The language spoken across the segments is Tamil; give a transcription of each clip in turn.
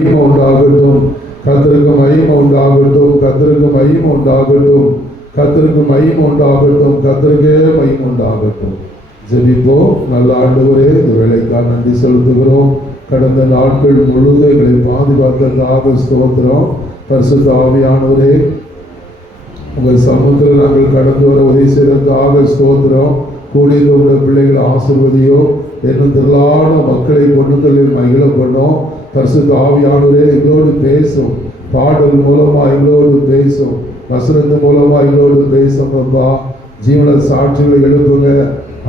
மகிமை உண்டாகட்டும், கர்த்தருக்கு மகிமை உண்டாகட்டும், கர்த்தருக்கு மகிமை உண்டாகட்டும், கர்த்தருக்கு மகிமை உண்டாகட்டும், கர்த்தருக்கே மகிமை உண்டாகட்டும். ஜெபிப்போம். நல்ல ஆண்டவரே, இந்த வேலைக்காக நன்றி செலுத்துகிறோம். கடந்த நாட்கள் முழுவதும் எங்களை பாதுகாத்ததாக ஸ்தோத்திரம். பரிசுத்த ஆவியானவரே, உங்கள் சமூகத்தில் நாங்கள் கடந்து வர உதவி செய்ததாக ஸ்தோத்திரம். கூடிய உள்ள பிள்ளைகளை ஆசீர்வதியோ, இன்னும் திரளான மக்களை பொண்ணுகளில் மகிழ பண்ணோம். பரிசுத்த ஆவியானவரே, எங்களோடு பேசும், பாடல் மூலமா எங்களோடு பேசும், வசனத்து மூலமா எங்களோடு பேசும். அப்பா, ஜீவன சாட்சிகளை எழுப்புங்க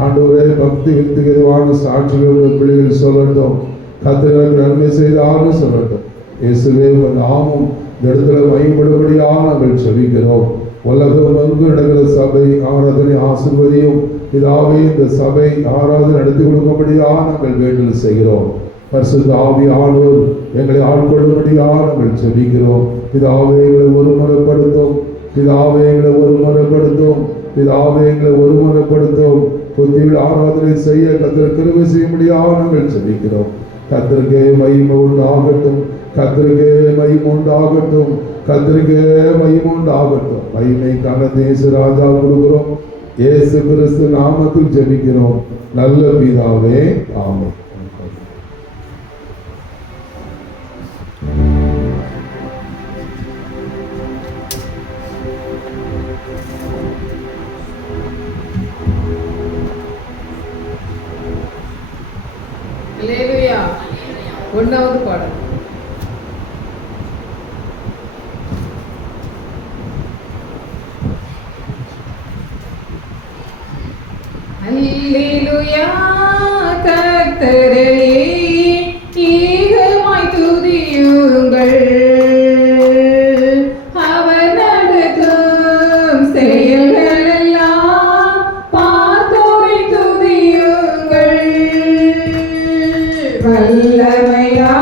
ஆண்டவரே. பக்தி வித்துகரமான சாட்சிகள் உள்ள பிள்ளைகள் சொல்லட்டும். கர்த்தருக்கு நன்மை செய்தாலும் சொல்லட்டும். இயேசுவே, உங்கள் நாமும் இந்த இடத்துல மையப்படும்படியாக நாங்கள் செபிக்கிறோம். உலகம் எங்கு நடக்கிற சபை ஆராதனை ஆசீர்வதியும். பிதாவே, இந்த சபை ஆராதனை நடத்தி கொடுக்கும்படியாக நாங்கள் வேண்டுதல் செய்கிறோம். பரிசுத்த ஆவியானவர் எங்களை ஆட்கொள்ளும்படியாக நாங்கள் செபிக்கிறோம். பிதாவே, எங்களை ஒருமுறைப்படுத்தும். பிதாவே, எங்களை ஒருமுறைப்படுத்தும். பிதாவே, எங்களை ஒருமுறைப்படுத்தும். புத்தியில் ஆராதனை செய்ய கர்த்தர் கிருபை செய்யும்படியாக நாங்கள் செபிக்கிறோம். கர்த்தருக்கே மகிமை உண்டாகட்டும், கர்த்தருக்கே மகிமை உண்டாகட்டும், கர்த்தருக்கே மகிமை உண்டாகட்டும். மகிமைக்கான தேச ராஜா கொடுக்கிறோம். இயேசு கிறிஸ்து நாமத்தில் ஜெபிக்கிறோம் நல்ல பிதாவே, ஆமென். அல்லேலூயா. 1வது பாடல். அல்லேலூயா. கர்த்தரை ஈகமாய் துதியுங்கள், அவர் நடத்தும் செயல்கள் எல்லாம் பார்த்தோரை துதியுங்கள். வல்லமையா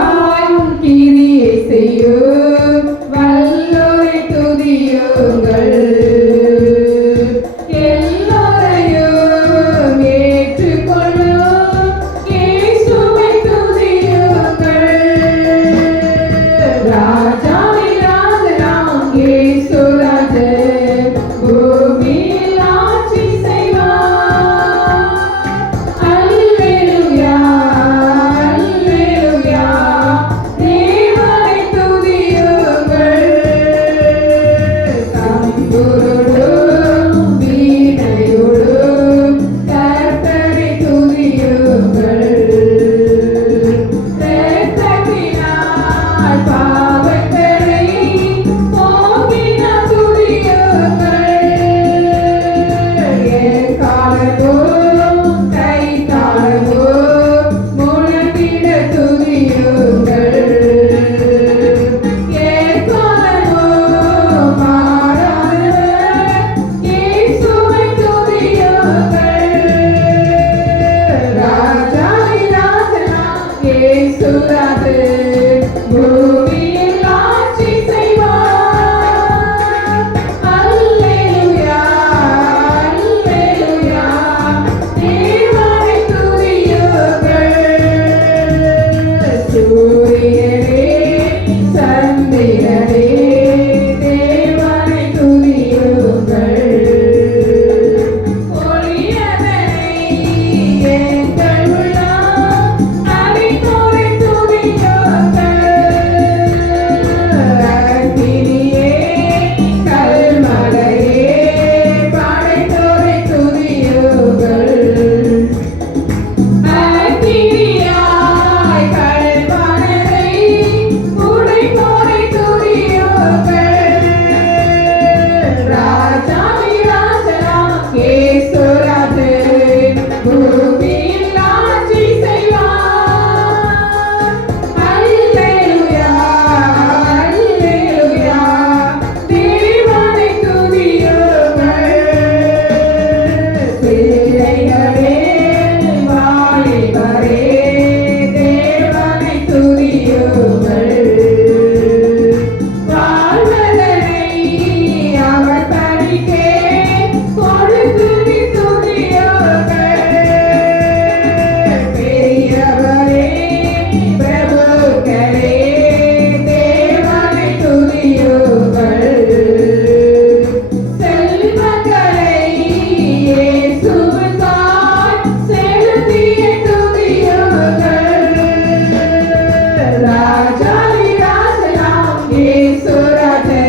ராஜாதி ராஜனாம் இயேசு ராஜே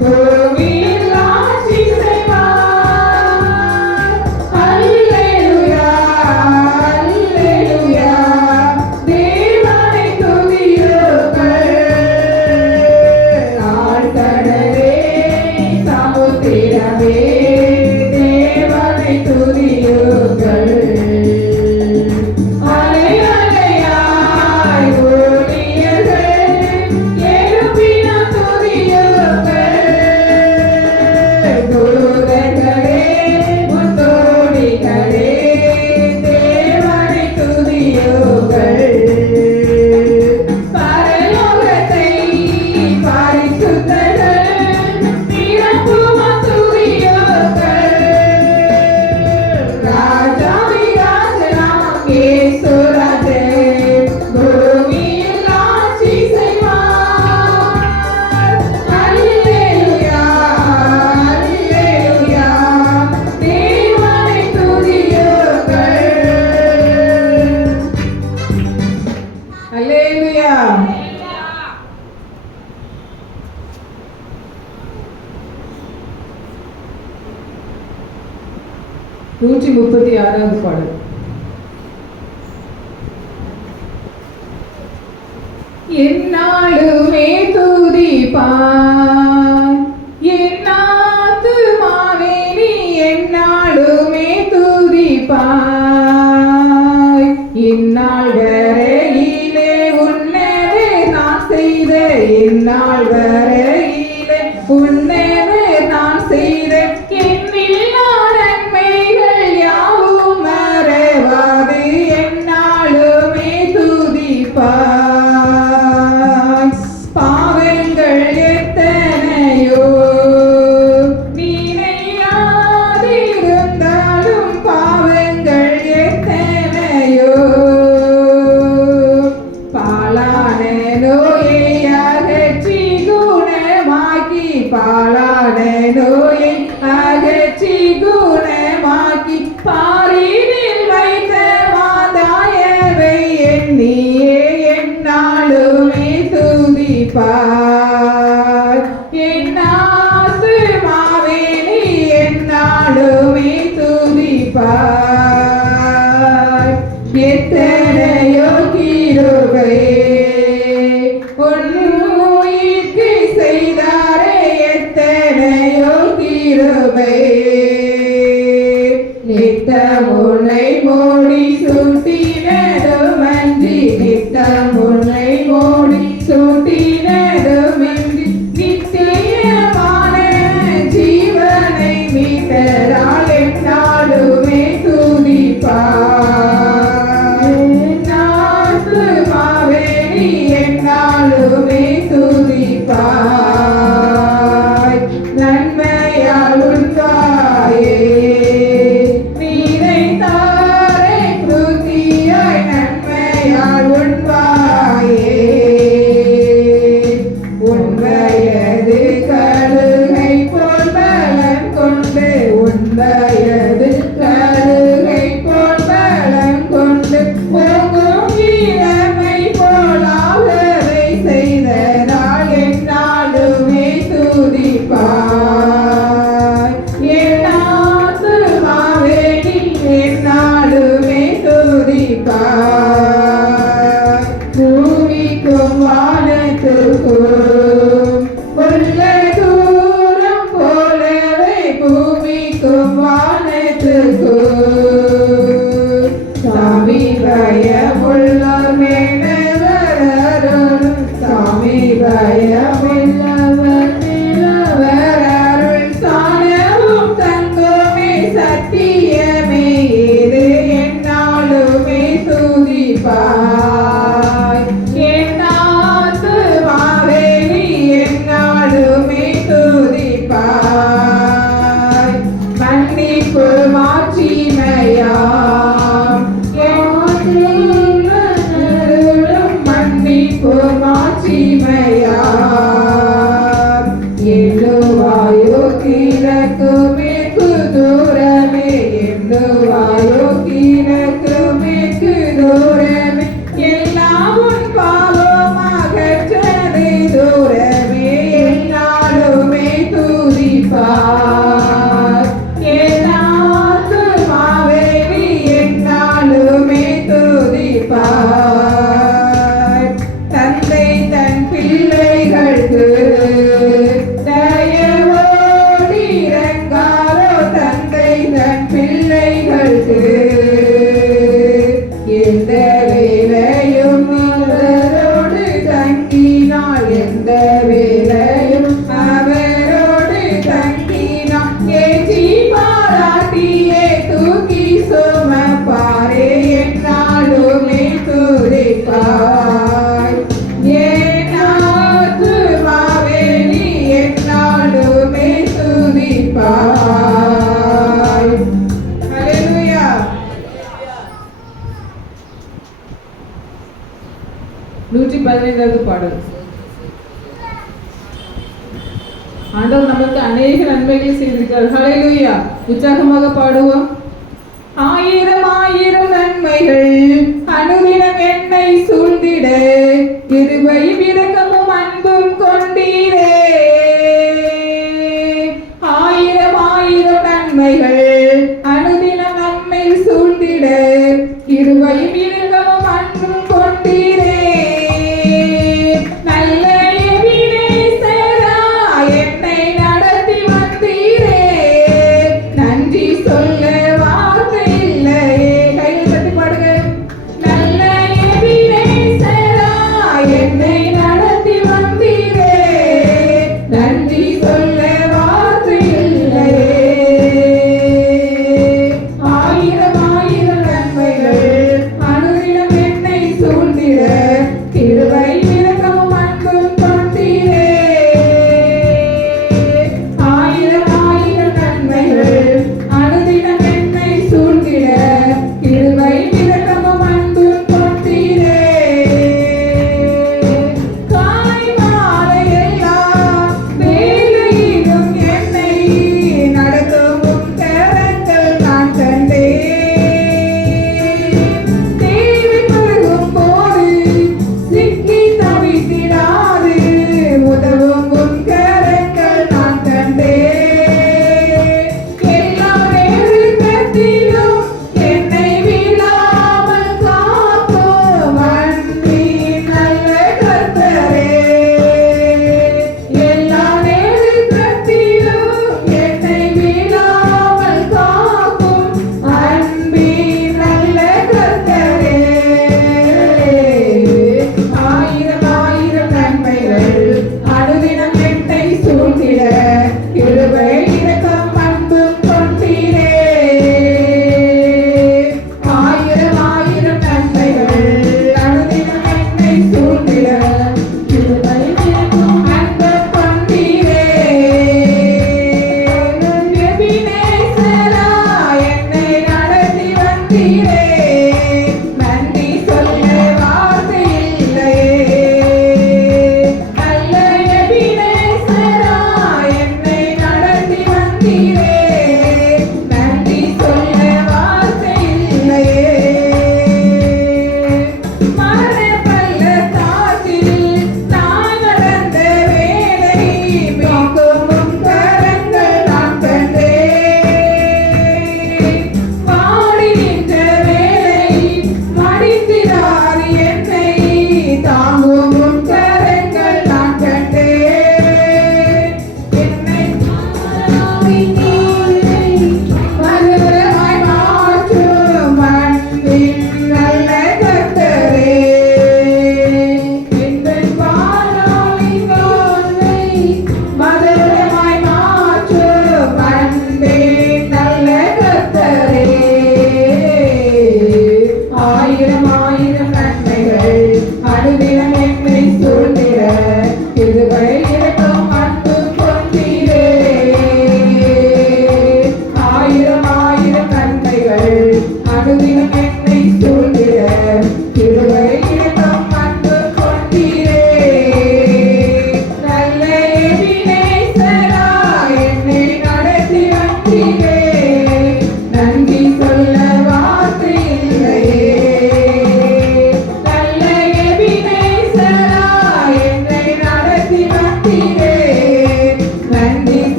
பூமியில் ஆட்சி செய்வார். அல்லேலூயா அல்லேலூயா தேவனை துதியுங்கள். ஆழ்கடலே சமுத்திரமே தேவனை துதியுங்கள். அலை அலையாய் ஊழியர்கள் எழுப்பின துதியுங்கள். தூதர்களே முத்தோடிகளே தேவனை துதியுங்கள். பரலோகத்தை பரிசுத்தர்கள் நிரப்பும துதியுங்கள். ராஜாதி ராஜனாம் இயேசு ராஜே பூமியில் ஆட்சி செய்வார். அல்லேலூயா அல்லேலூயா தேவனை துதியுங்கள். அல்லேலூயா. நூற்றி 36வது பாடல். என்னாலுமே துதிப்பாய் என் ஆத்துமாவே நீ என்னாலுமே துதிப்பாய். இந்நாள் வரையிலே உன்னதே நான் செய்த இந்நாள் வரையிலே உன்னதே நான் செய்த என்னில்லா நன்மைகள் யாவும் மறவாது என்னாலுமே துதிப்பாய். பாவங்கள் எத்தனையோ நினையாதிருந்தாலும் பாவங்கள் எத்தனையோ பாலான நோயை அகற்றி குணமாக்கி பாலான நோயை அகற்றி குணமாக்கி பாரினில் வைத்த மாதாயவை எண்ணியே என்னாலுமே துதிப்பார். என் ஆத்துமாவே நீ என்னாலுமே துதிப்பார். எத்தனையோ கிருபை உன் உயிர்க்கு செய்தாரே எத்தனையோ கிருபை. நித்தம் உன்னை மூடி சூட்டினதுமன்றி நித்தம் உன்னை மூடி சூட்டினதுமின்றி நித்தியமான ஜீவனை மீட்டரால் என்னாலுமே துதிப்பார். ஆத்துமாவே நீ என்னாலுமே துதிப்பாய். நன்மையால் உண்டாயே நீரைத்தாரே துதியாய் நன்மையால் உண்பாயே. உன் வயது கழுகை போல் பலம் கொண்டு உன் வயது கழுகை போல் பலம் கொண்டு போகும் இளமை போலாகவே பிள்ளைகளுக்கு தயவோடு இறங்காரோ தந்தை தன் பிள்ளைகளுக்கு எந்த வேலையும் அவரோடு தங்கினால் எந்த வேலையும் அவரோடு தங்கினால் ஏற்றி பாராட்டியே தூக்கி சுமப்பாரே என்னாலுமே துதிப்பாய் என் ஆத்துமாவே நீ என்னாலுமே துதிப்பாய். ஹல்லேலூயா. நூற்றி 15வது பாடல். ஆண்டவர் நமக்கு அநேக நன்மைகளை செய்திருக்கிறார். ஹல்லேலூயா. உற்சாகமாக பாடுவோம். ஆயிரம் ஆயிரம் நன்மைகள் அனுதினம் என்னை சூழ்ந்திட கிருபையும் இரக்கமும் அன்பும் கொண்டீரே. ஆயிரம் ஆயிரம் நன்மைகள் அனுதினம் நம்மை சூழ்ந்திட கிருபையும் இரக்கமும் அன்பும் கொண்டீரே. நல்ல எபினேசரா என்னை நடத்தி வந்தீரே. நன்றி சொல்ல வார்த்தை இல்லையே. கையை தட்டி பாடுங்க. நல்ல எபினேசரா என்னை நடத்தி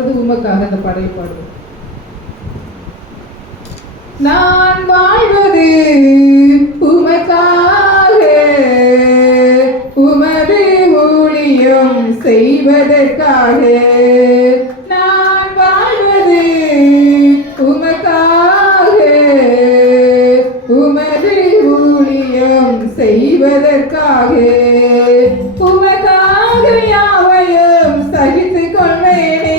பாடுறது உமக்காக அந்த பாடலை பாடுவோம். நான் வாழ்வது உமக்காக, உமது ஊழியம் செய்வதற்காக. நான் வாழ்வது உமக்காக, உமது ஊழியம் செய்வதற்காக. உமக்காக யாவையும் சகித்துக் கொள்வேனே,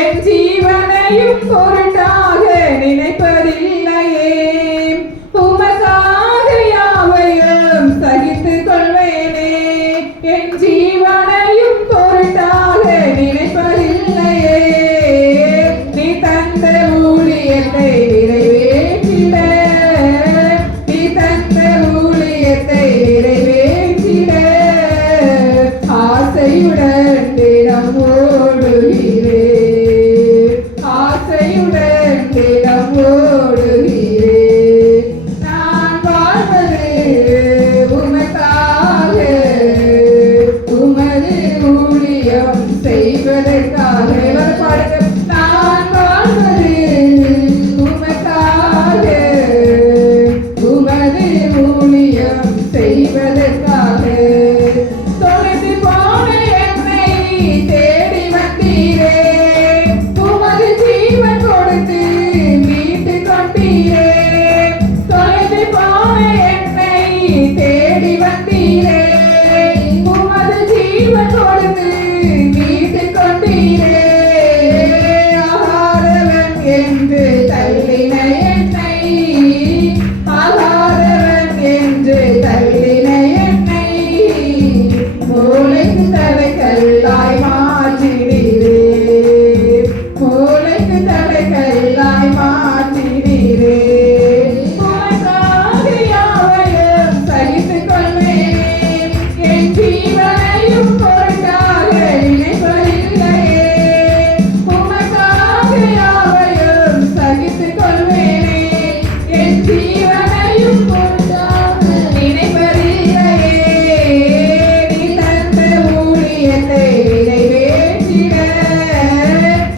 என் ஜீவனையும் பொருட்டாக நினைப்பதில்லையே. உமக்காக யாவையும் சகித்துக் கொள்வேனே, என் ஜீவனையும் பொருட்டாக நினைப்பதில்லையே. நீ தந்த ஊழியத்தை நிறைவேற்றிட, நீ தந்த ஊழியத்தை நிறைவேற்றிட ஆசையுடன் தினம் ஓடுகிறேன், ஆசையுடன் தினம் ஓடுகிறேன். நான் வாழ்வது உமக்காக, உமது ஊழியம் செய்வதற்காக. எல்லாரும் பாடுங்க. நான் வாழ்வது உமக்காக, உமது ஊழியம் செய்வதற்காக. தொலைந்து போன என்னை தேடி வந்தீரே, உமது ஜீவன் கொடுத்து மீட்டுக் கொண்டீரே. தொலைந்து போன என்னை தேடி வந்தீரே, உமது ஜீவன் கொடுத்து மீட்டுக் கொண்டீரே. ஆகாதவன் என்று தள்ளின என்னை, ஆகாதவன் என்று தள்ளின என்னை மூளைக்கு தலைக்கல்லாய் மாற்றினீரே, மூளைக்கு தலைக்கல்லாய் மாற்றினீரே. உமக்காக யாவையும் சகித்துக் கொள்வேனே, என் ஜீவனையும் பொருட்டாக நினைப்பதில்லையே. உமக்காக யாவையும் சகித்துக் கொள்வேனே, என் ஜீவனையும் பொருட்டாக நினைப்பதில்லையே. நீ தந்த ஊழியத்தை நிறைவேற்றிட,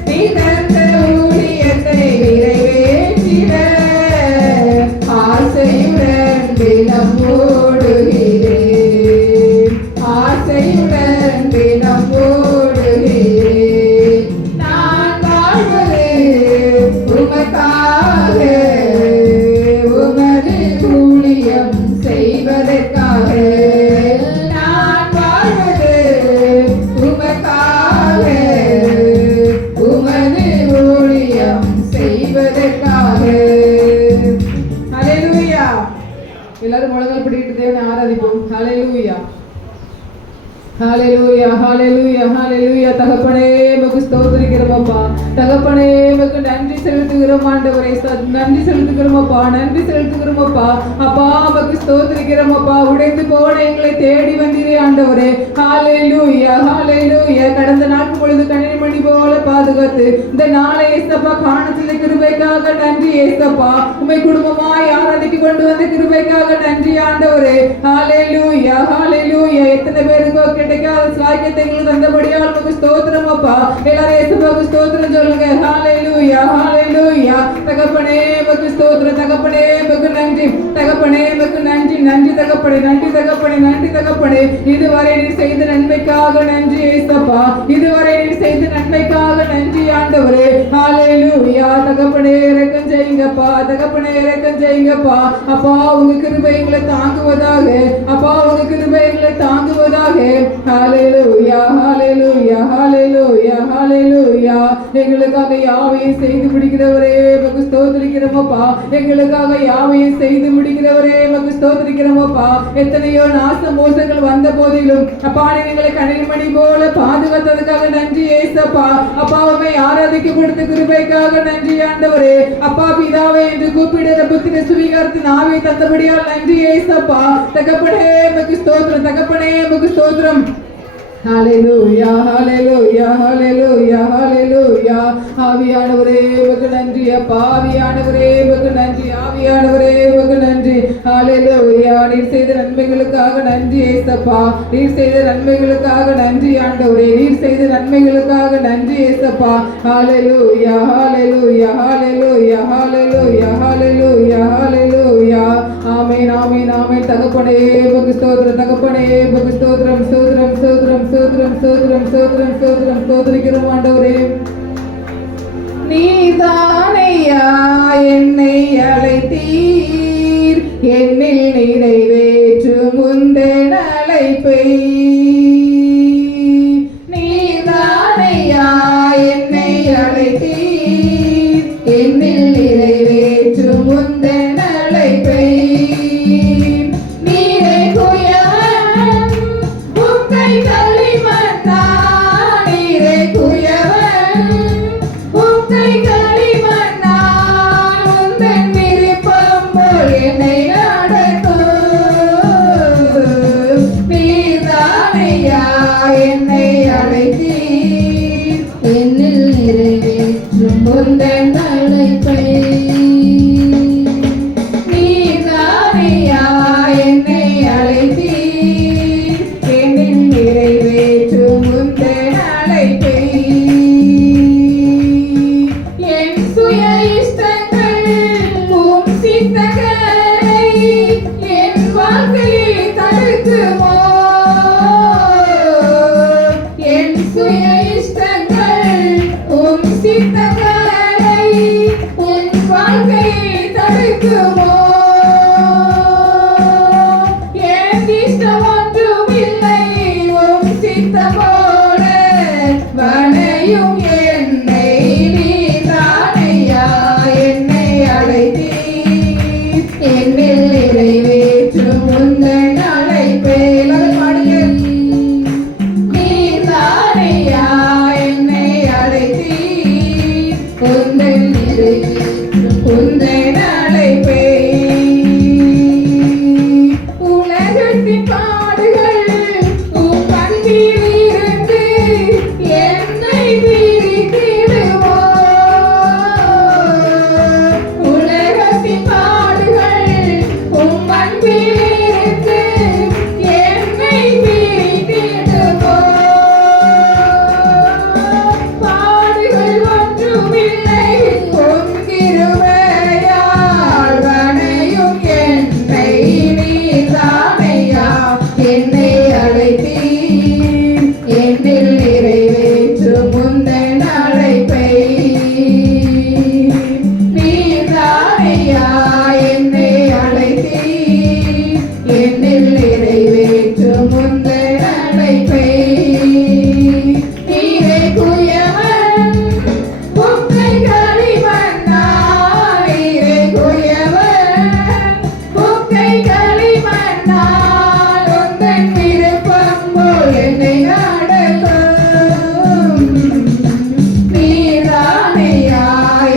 நீ தந்த ஊழியத்தை நிறைவேற்றிட ஆசையுடன் தினம் ஓடுகிறேன், ஆசையுடன் தினம் ஓடுகிறேன். நான் வாழ்வது உமக்காக, உமது ஊழியம் செய்வதற்காக. நான் வாழ்வது உமக்காக, உமது ஊழியம் செய்வதற்காக. ஹல்லேலூயா. எல்லாரும் முழங்கால் படிக்கிட்டு தேவனை ஆராதிப்போம். ஹல்லேலூயா, ஹல்லேலூயா, ஹல்லேலூயா, ஹல்லேலூயா. தகப்பனே உமக்கு ஸ்தோத்திரிக்கிறோம் அப்பா, தகப்பனே உமக்கு நன்றி செலுத்துகிறோம் ஆண்டவரே, நன்றி செலுத்துகிறோம் அப்பா, நன்றி செலுத்துகிறோம் அப்பா. அப்பா உமக்கு ஸ்தோத்திரிக்கிறோம் அப்பா. உடைந்து போன எங்களை தேடி வந்தீரே ஆண்டவரே. ஹல்லேலூயா, ஹல்லேலூயா. கடந்த நாட்கள் பொழுது கண்ணீர் மணி போல பாதுகாத்து இந்த நாளை ஏசப்பா காண செய்த கிருபைக்காக நன்றி ஏசப்பா. உம்மை குடும்பமாய் ஆராதிக்கு கொண்டு வந்த கிருபைக்காக நன்றி ஆண்டவரே. ஹல்லேலூயா, ஹல்லேலூயா. எத்தனை பேருக்கு கிடைக்காத சாக்கியத்தை எங்களுக்கு தந்தபடியால் உமக்கு ஸ்தோத்திரம் அப்பா. எல்லாரும் இயேசுவுக்கு ஸ்தோத்திரம் சொல்லுங்க. ஹல்லேலூயா, ஹல்லேலூயா. தகப்பனே உமக்கு ஸ்தோத்திரம், தகப்பனே உமக்கு நன்றி, தகப்பனே உமக்கு நன்றி, நன்றி தகப்பனே, நன்றி தகப்பனே, நன்றி தகப்பனே. இதுவரை நீ செய்த நன்மைக்காக நன்றி ஏசப்பா, இதுவரை நீ செய்த நன்மைக்காக நன்றி ஆண்டவரே. ஹல்லேலூயா. தகப்பனே இரக்கம் செய்யுங்கப்பா, தகப்பனே இரக்கம் செய்யுங்கப்பா. அப்பா உங்க கிருபை எங்களை தாங்குவதாக, அப்பா உங்க கிருபை எங்களை தாங்குவதாக. ஹல்லேலூயா, ஹல்லேலூயா, ஹல்லேலூயா, ஹல்லேலூயா. எங்களுக்காக யாவையும் செய்து முடிக்கிறவரே உமக்கு ஸ்தோத்திரிக்கிறோமப்பா, எங்களுக்காக யாவையும் செய்து முடிக்கிறவரே உமக்கு ஸ்தோத்திரிக்கிறோமப்பா. எத்தனையோ நாச மோசங்கள் வந்த போதிலும் அப்பா எங்களை கண்ணீர் மணி போல பாதுகாத்ததுக்காக நன்றி ஏசப்பா. அப்பா உம்மை ஆராதிக்க கொடுத்த கிருபைக்காக நன்றி ஆண்டவரே. அப்பா பிதாவே என்று கூப்பிடுற புத்திர சுவீகாரத்தின் ஆவியை தந்தபடியால் நன்றி ஏசப்பா. தகப்பனே உமக்கு ஸ்தோத்திரம், தகப்பனே உமக்கு ஸ்தோத்திரம். ஹalleluya ஹalleluya ஹalleluya ஹalleluya. ஆவியானவரே உமக்கு நன்றி அப்பா, ஆவியானவரே உமக்கு நன்றி, ஆவியானவரே உமக்கு நன்றி. ஹalleluya. நீர் செய்த நன்மைகளுக்காக நன்றி இயேசப்பா, நீர் செய்த நன்மைகளுக்காக நன்றி ஆண்டவரே, நீர் செய்த நன்மைகளுக்காக நன்றி இயேசப்பா. ஹalleluya ஹalleluya ஹalleluya ஹalleluya ஹalleluya ஹalleluya. ஆமென் ஆமென் ஆமென். தகப்பனே உமக்கு ஸ்தோத்திரம், தகப்பனே உமக்கு ஸ்தோத்திரம், ஸ்தோத்திரம் ஸ்தோத்திரம் ஸ்தோத்திரம் ஸ்தோத்திரம் ஸ்தோத்திரம் ஸ்தோத்திரம் ஸ்தோத்திரிக்கிறோம் ஆண்டவரே. நீதானையா என்னை அழைத்தீர், என்னில் நிறைவேற்றும் முந்தன் அழைப்பை. நீதானையா என்னை அழைத்தீர், என்னில் நிறைவேற்றும் முந்தன் அழைப்பை. நீரே குயவன் உம்மை களிமண்ணா, நீரே குயவன் உம்மை களிமண்ணா, உந்தன் விருப்பம் போல் என்னை நடத்தும். நீர்தானையா என்னை அழைத்தீர், என்னில் நிறைவேற்றும் உந்தன் அழைப்பை. நீர்தானையா என்னை அழைத்தீர், என்னில் நிறைவேற்றும் உந்தன் அழைப்பை. என் சுய இஷ்டங்கள் உம் சித்தங்களை என் வாழ்க்கையை தடுக்குமோ? என் சுய இஷ்டங்கள் உம் சித்தங்களை என் வாழ்க்கையை தடுக்குமோ? என் இஷ்டம் ஒன்றும் இல்லை உம் சித்தம் போல வளையும் என்னை. நீதானையா என்னை அழைத்தீர், என்னில் நிறைவேற்றும் உந்தன் அழைப்பை. எல்லாரும் பாடுங்க. நீதானையா என்னை அழைத்தீர், உந்தன் நிறைவேற்றும் உந்தன் அழைப்பை. உலகத்தின் பாடுகள் உம் அன்பில் இருந்து என்னை பிரித்திடுமோ? உலகத்தின் பாடுகள் உம் அன்பில் இருந்து என்னை பிரித்திடுமோ? பாடுகள் ஒன்றுமில்லை உம் கிருபையால் வணையும் என்னை. நீதானையா என்னை அழைத்தீர், என்னில் நிறைவேற்றும் உந்தன் அழைப்பை. நீதானையா என்னை அழைத்தீர், என்னில் நிறைவேற்றும் உந்தன் அழைப்பை. நீரே குயவன் உம்மை களிமண்ணா, நீரே குயவன் உம்மை களிமண்ணா, உந்தன் விருப்பம் போல் என்னை நடத்தும். நீதானையா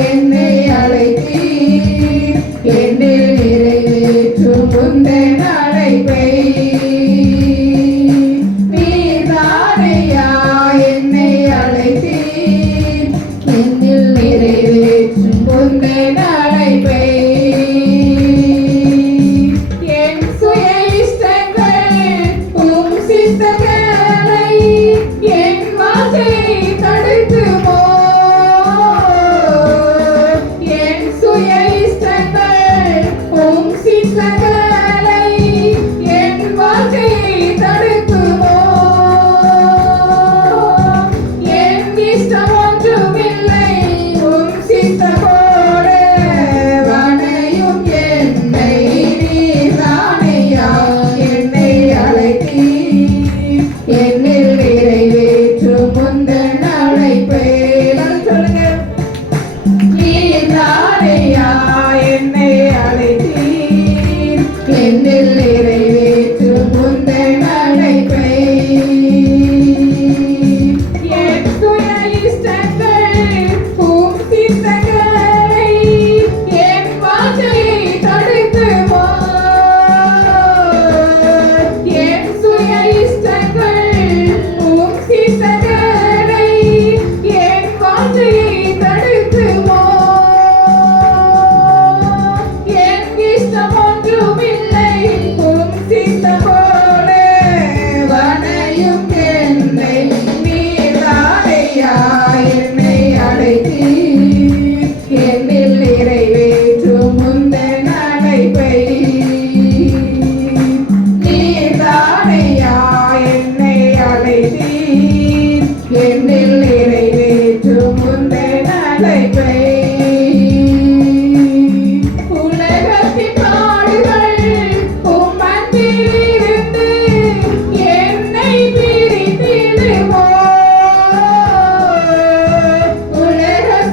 என்னை அழைத்தீர், என்னில் நிறைவேற்றும் உந்தன் அழைப்பை. நீதானையா என்னை அழைத்தீர், என்னில் நிறைவேற்றும் உந்தன் அழைப்பை. என் சுய இஷ்டங்கள் உம் சித்தங்களை என் வாழ்க்கையை தடுக்குமோ? என் சுய இஷ்டங்கள் உம் சித்தங்களை என் வாழ்க்கையை தடுக்குமோ? என் இஷ்டம் ஒன்றுமில்லை உம் சித்தம் போல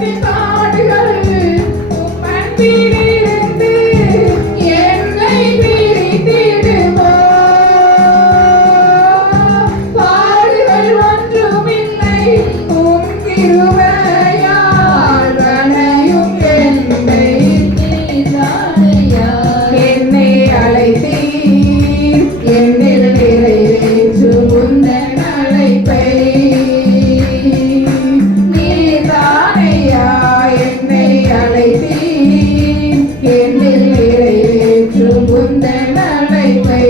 உலகத்தின் பாடுகள் உம் அன்பிலிருந்து என்னை பிரித்திடுமோ? பாடுகள் ஒன்றுமில்லை உம் கிருபையால் அணையும் என்னை நீதானையா. என்னை அழைத்தீர் என்னில் நிறைவேற்றும் உந்தன் அழைப்பை நீதானையா. என்னை அழைத்தீர் என்னில் நிறைவேற்றும் உந்தன் அழைப்பை.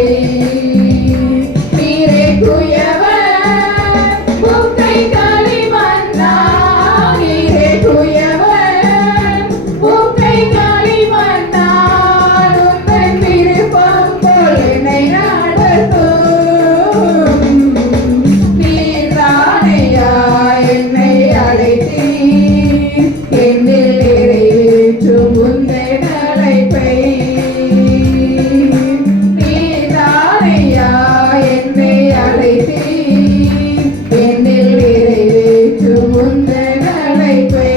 நீரே குயவன் உம்மை களிமண்ணா. நீரே குயவன் உம்மை களிமண்ணா. உந்தன் விருப்பம் போல் என்னை நடத்தும். நீர்தானையா என்னை அழைத்தீர் என்னில் நிறைவேற்றும் உந்தன் அழைப்பை. நீர்தானையா என்னை அழைத்தீர் என்னில் நிறைவேற்றும் உந்தன் அழைப்பை.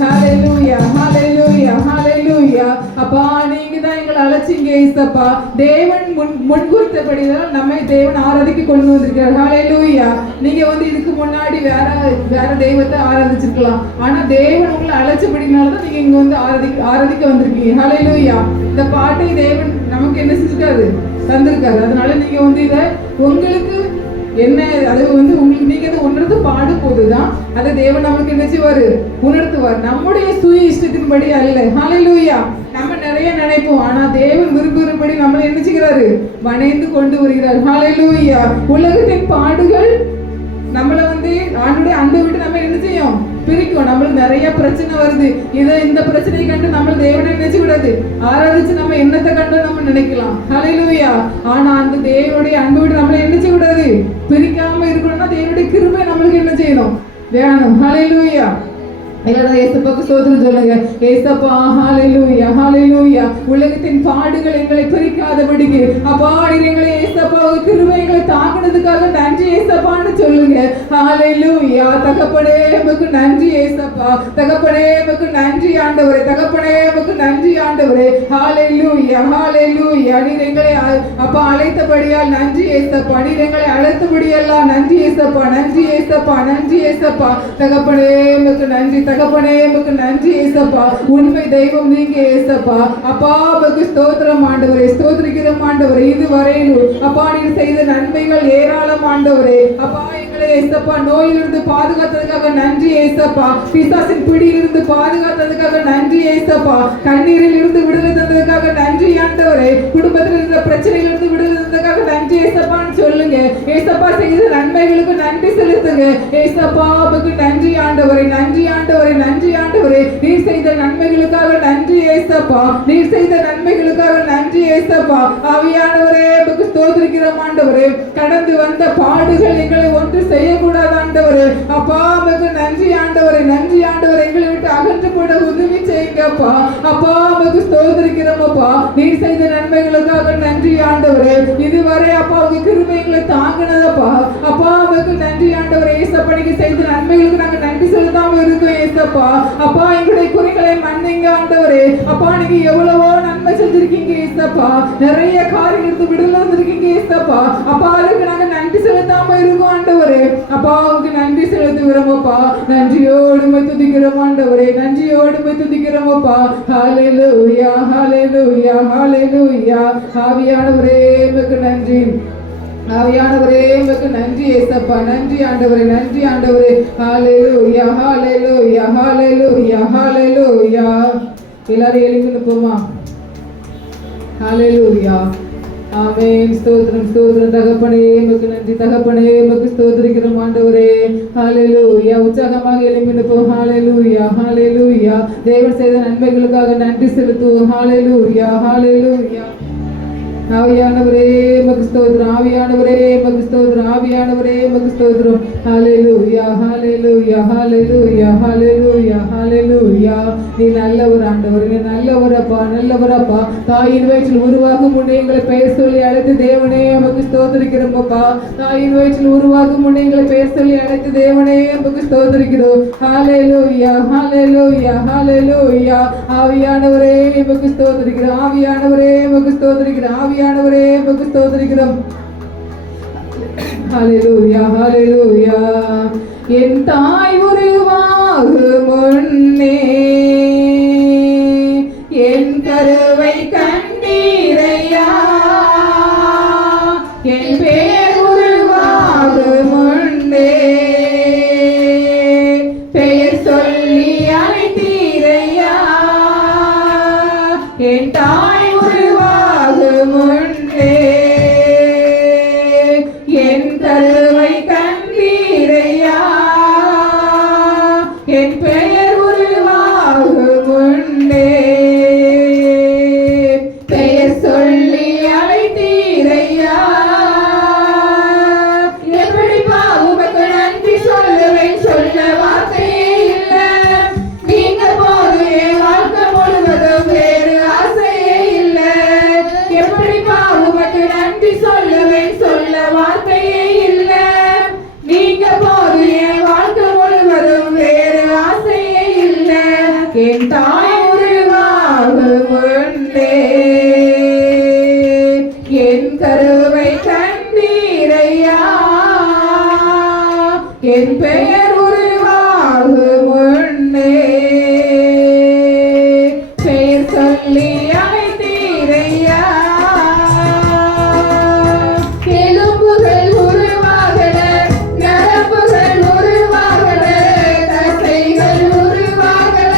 ஹalleluya ஹalleluya ஹalleluya. அப்பா நீங்க தான் எங்களை அழைச்சீங்க ஏசப்பா. தேவன் முன்குறித்தபடிதான் நம்மை தேவன் ஆராதிக்க கொண்டு வந்திருக்கிறார். ஹalleluya. நீங்க இதுக்கு முன்னாடி வேற தெய்வத்தை ஆராதிச்சிருக்கலாம். ஆனா தேவன் உங்களை அழைச்சபடினால தான் நீங்க இங்க ஆராதிக்க வந்திருக்கீங்க. ஹalleluya. இந்த பாட்டை தேவன் நமக்கு என்ன செஞ்சிருக்காரு? தந்திருக்காரு. அதனால நீங்க இதை உங்களுக்கு என்ன அது உங்களுக்கு நீங்க அதை உணர்ந்து பாடும் போதுதான் அதை தேவன் நமக்கு என்ன செய்வாரு? உணர்த்துவார். நம்முடைய சுய இஷ்டத்தின்படி அல்ல. ஹalleluya. நம்ம நிறைய நினைப்போம், ஆனா தேவன் விரும்புகிறபடி நம்மளை என்ன செய்கிறாரு? வணைந்து கொண்டு வருகிறார். ஹalleluya. உலகத்தின் பாடுகள் நம்மள ஆண்டுடைய அன்பை விட்டு நம்ம என்ன செய்யும்? பிரிக்கும். நம்மளுக்கு நிறைய பிரச்சனை வருது. இந்த பிரச்சனையை கண்டு நம்ம தேவனை நினைச்சு கூடாது. ஆராதிச்சு நம்ம என்னத்தை கண்டு நம்ம நினைக்கலாம். ஹalleluya. ஆனா அந்த தேவனுடைய அன்பை விட்டு நம்மள என்ன செய்ய கூடாது? பிரிக்காம இருக்கணும்னா தேவனுடைய கிருபை நம்மளுக்கு என்ன செய்யணும்? வேணும். ஹalleluya. எல்லாரும் ஏசப்பாக்கு ஸ்தோத்திரம் சொல்லுங்க. ஏசப்பா ஹalleluya ஹalleluya. உலகத்தின் பாடுகள் எங்களை பிரிக்காதபடிக்கு அப்பா எங்களை ஏசப்பா கிருபை எங்களை தாங்கினதுக்காக நன்றி ஏசப்பான்னு சொல்லுங்க. ஹalleluya. தகப்பனே உமக்கு நன்றி ஏசப்பா. தகப்பனே உமக்கு நன்றி ஆண்டவரே. தகப்பனே உமக்கு நன்றி ஆண்டவரே. ஹalleluya ஹalleluya. நீர் எங்களை அப்பா அழைத்தபடியால் நன்றி ஏசப்பா. நீர் எங்களை அழைத்தபடியெல்லாம் நன்றி ஏசப்பா. நன்றி ஏசப்பா. நன்றி ஏசப்பா. தகப்பனே உமக்கு நன்றி. தகப்பனே உமக்கு நன்றி ஏசப்பா. உண்மை தெய்வம் நீங்க ஏசப்பா. அப்பா உமக்கு ஸ்தோத்திரம் ஆண்டவரே. ஸ்தோத்திரிக்கிறோம் ஆண்டவரே. இதுவரையிலும் அப்பா நீர் செய்த நன்மைகள் ஏராளம் ஆண்டவரே. அப்பா எங்களை ஏசப்பா நோயிலிருந்து பாதுகாத்ததுக்காக நன்றி ஏசப்பா. பிசாசின் பிடியிலிருந்து பாதுகாத்ததுக்காக நன்றி ஏசப்பா. கண்ணீரில் இருந்து விடுதலை தந்ததுக்காக நன்றி ஆண்டவரே. குடும்பத்தில் இருந்த பிரச்சனைகளிலிருந்து விடுதலை தந்ததுக்காக நன்றி ஏசப்பான்னு சொல்லுங்க. ஏசப்பா செய்த நன்மைகளுக்கு நன்றி செலுத்துங்க. ஏசப்பா உமக்கு நன்றி ஆண்டவரே. நன்றி ஆண்டவரே. நன்றி ஆண்டவரே. நீர் செய்த நன்மைகளுக்காக நன்றி ஏசப்பா. நீர் செய்த நன்மைகளுக்காக நன்றி ஏசப்பா. ஆவியானவரே உமக்கு ஸ்தோத்திரிக்கிறோம் ஆண்டவரே. கடந்து வந்த பாடுகள் எங்களை ஒன்று செய்யக்கூடாது ஆண்டவரே. அப்பா உமக்கு நன்றி ஆண்டவரே. நன்றி ஆண்டவரே. எங்களை விட்டு அகன்று போட உதவி செய்யுங்கப்பா. அப்பா உமக்கு ஸ்தோத்திரிக்கிறோம் அப்பா. நீர் செய்த நன்மைகளுக்காக நன்றி ஆண்டவரே. இதுவரை அப்பா உங்க கிருபை எங்களை தாங்கினதப்பா. அப்பா உமக்கு நன்றி ஆண்டவரே. ஏசப்பா நீங்க செய்த நன்மைகளுக்கு நாங்க நன்றி செலுத்தாம இருக்கோம் ஏசப்பா. அப்பா எங்களுடைய குறைகளை மன்னிங்க ஆண்டவரே. அப்பா நீங்க எவ்வளவோ நன்மை செஞ்சிருக்கீங்க ஏசப்பா. நிறைய காரியங்களுக்கு விடுதலை வந்திருக்கீங்க ஏசப்பா. அப்பா அதுக்கு நாங்க நன்றி செலுத்தாம இருக்கோம் ஆண்டவரே. அப்பா உங்களுக்கு நன்றி செலுத்துகிறோம் அப்பா. நன்றியோடு துதிக்கிறோம் ஆண்டவரே. நன்றியோடு துதிக்கிறோம் அப்பா. ஹalleluya ஹalleluya ஹalleluya. ஆவியானவரே உமக்கு நன்றி. ஆவியானவரே உமக்கு நன்றி ஏசப்பா. நன்றி ஆண்டவரே. நன்றி ஆண்டவரே. ஹalleluya ஹalleluya ஹalleluya ஹalleluya. எல்லாரும் எழுந்து நிப்போமா? ஹalleluya. ஆமென். ஸ்தோத்திரம் ஸ்தோத்திரம். தகப்பனே உமக்கு நன்றி. தகப்பனே உமக்கு ஸ்தோத்திரிக்கிறோம் ஆண்டவரே. ஹalleluya. உற்சாகமாக எழும்பி நிப்போம். ஹalleluya ஹalleluya. தேவன் செய்த நன்மைகளுக்காக நன்றி செலுத்துவோம். ஹalleluya ஹalleluya. ஆவியானவரே உமக்கு ஸ்தோத்திரம், ஆவியானவரே உமக்கு ஸ்தோத்திரம், ஆவியானவரே உமக்கு ஸ்தோத்திரம். ஹalleluya ஹalleluya ஹalleluya ஹalleluya ஹalleluya. நீ நல்லவர் ஆண்டவர், நீ நல்லவரப்பா, நல்லவரப்பா. தாயின் வயிற்றில் உருவாகும் முன்னே எங்களை பெயர் சொல்லி அழைத்த தேவனே உமக்கு ஸ்தோத்திரிக்கிறோம் அப்பா. தாயின் வயிற்றில் உருவாகும் முன்னே எங்களை பெயர் சொல்லி அழைத்த தேவனே உமக்கு ஸ்தோத்திரிக்கிறோம். ஹalleluya ஹalleluya ஹalleluya. ஆவியானவரே உமக்கு ஸ்தோத்திரிக்கிறோம், ஆவியானவரே உமக்கு ஸ்தோத்திரிக்கிறோம், ஆவியானவரே உமக்கு ஸ்தோத்திரிக்கிறோம். ஹalleluya ஹalleluya. என் தாய் உருவாகும் முன்னே என் கருவை கண்டீரையா, என் பெயர் உருவாகும் முன்னே பெயர் சொல்லி அழைத்தீரையா. என் தாய் உருவாகும் முன்னே என் கருவை கண்டீரையா, என் பெயர் உருவாகும் முன்னே பெயர் சொல்லி அழைத்தீரையா. எப்படிப்பா உமக்கு நன்றி சொல்லுவேன், சொல்ல வார்த்தையே இல்லை. நீங்க போது என் வாழ்க்கை முழுவதும் வேறு ஆசையே இல்லை. எப்படிப்பா உமக்கு நன்றி சொல்லுவேன், சொல்ல வார்த்தையே இல்லை. நீங்க போது என் வாழ்க்கை முழுவதும் வேறு ஆசையே இல்லை. என் தாய் உருவாகும் முன்னே என் கருவை கண்டீரையா, என் பெயர் உருவாகும் முன்னே பெயர் சொல்லி அழைத்தீரையா. எலும்புகள் உருவாகல, நரம்புகள் உருவாகல, தசைகள் உருவாகல,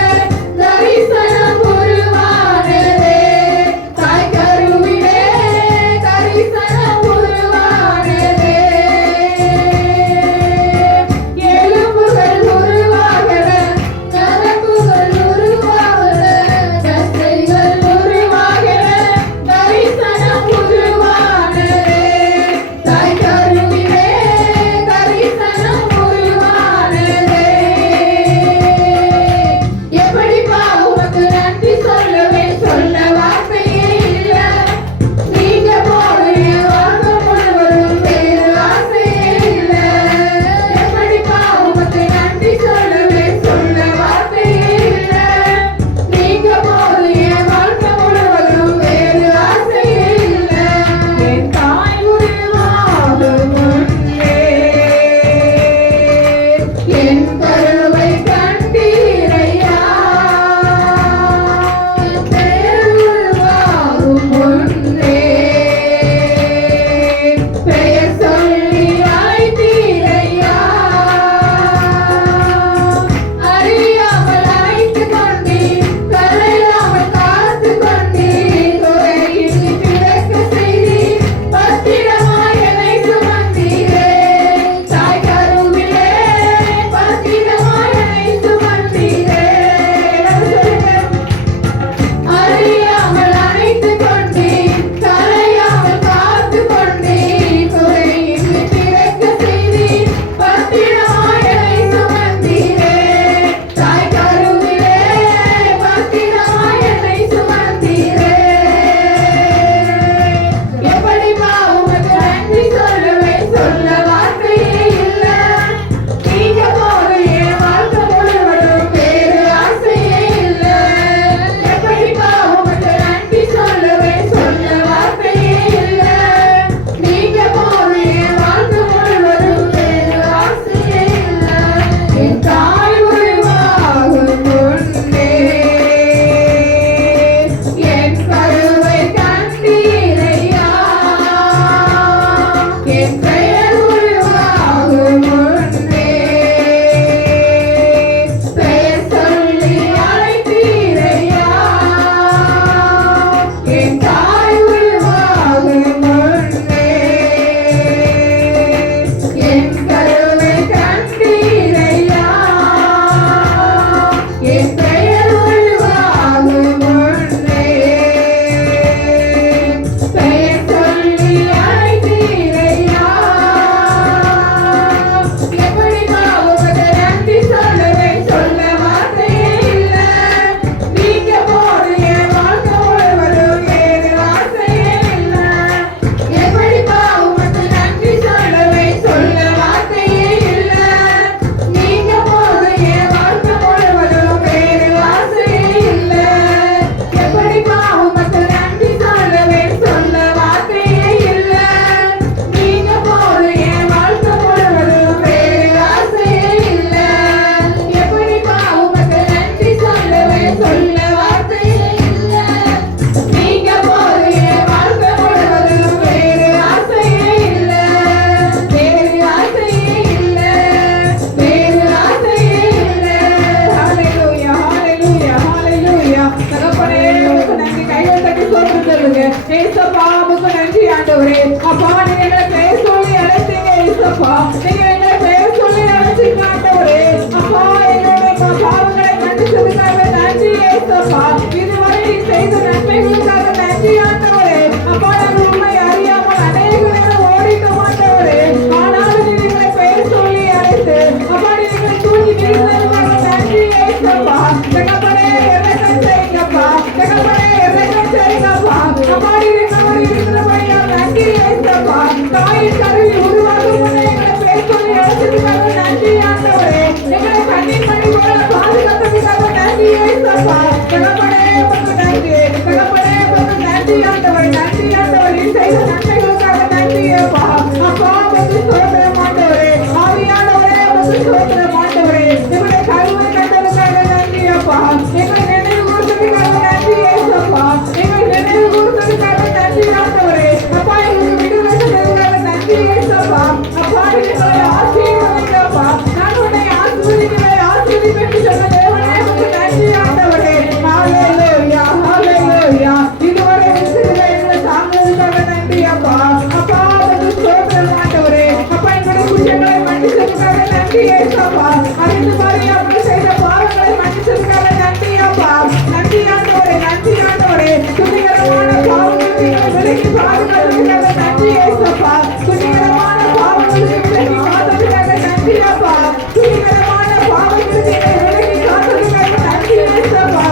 ஏசப்பா தகப்பனே இரக்கம் செய்யுங்கப்பா தகப்பனே இரக்கம் செய்யுங்கப்பா அப்பா இருக்கிறபடியா நன்றி ஏசப்பா தாயின் கருவில் உருவாகும் முன்னே எங்களை பேர் சொல்லி எழுதுறதுக்காக நன்றி ஆண்டவரே எங்களை கண்ணீர் மணி போல பாதுகாக்கிறதுக்காக நன்றி ஏசப்பா தகப்பனே உமக்கு நன்றி தகப்பனே உமக்கு நன்றி ஆண்டவரே நன்றி ஆண்டவரே செய்த நன்மைகளுக்காக நன்றி அப்பா அப்பா உமக்கு ஸ்தோத்திரம் ஆண்டவரே ஆவியானவரே உமக்கு ஸ்தோத்திரம் ஆண்டவரே எங்களை கருவை கண்டதுக்காக நன்றி அப்பா எங்களை நினைவு கூர்ந்ததுக்காக நன்றி ஏசப்பா எங்களை நினைவு கூர்ந்ததுக்காக நன்றி ஆண்டவரே அப்பா எங்களுக்கு விடுதலை தந்ததுக்காக நன்றி ஏசப்பா அப்பா எங்களை ஆசீர்வதிங்கப்பா நான் உன்னை ஆசீர்வதிக்கிறேன் ஆசீர்வதிப்பேன் சொன்ன தேவனே உமக்கு நன்றி ஆண்டவரே ஹalleluya ஹalleluya இதுவரை விசுவாச எங்களை தாங்குவதற்காக நன்றி அப்பா அப்பா உமக்கு ஸ்தோத்திரம் ஆண்டவரே அப்பா எங்களுடைய குற்றங்களை மன்னிச்சதுக்காக நன்றி ஏசப்பா அறிந்து அறியாமல் செய்த பாவங்களை மன்னிச்சதுக்காக நன்றி அப்பா நன்றி ஆண்டவரே துணிகரமான பாவங்களுக்கு எங்களை விலக்கி பாதுகாத்ததுக்காக நன்றி ஏசப்பா துணிகரமான பாவங்களுக்கு விலக்கி காத்ததுக்காக நன்றி அப்பா துணிகரமான பாவங்களுக்கு எங்களை விலக்கி காத்ததுக்காக நன்றி ஏசப்பா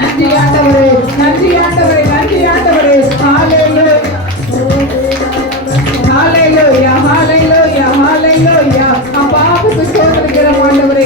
நன்றி ஆண்டவரே நன்றி ஆண்டவரே நன்றி ஆண்டவரே ஹalleluya ஹalleluya ஹalleluya அப்பா உமக்கு ஸ்தோத்திரிக்கிறோம் ஆண்டவரே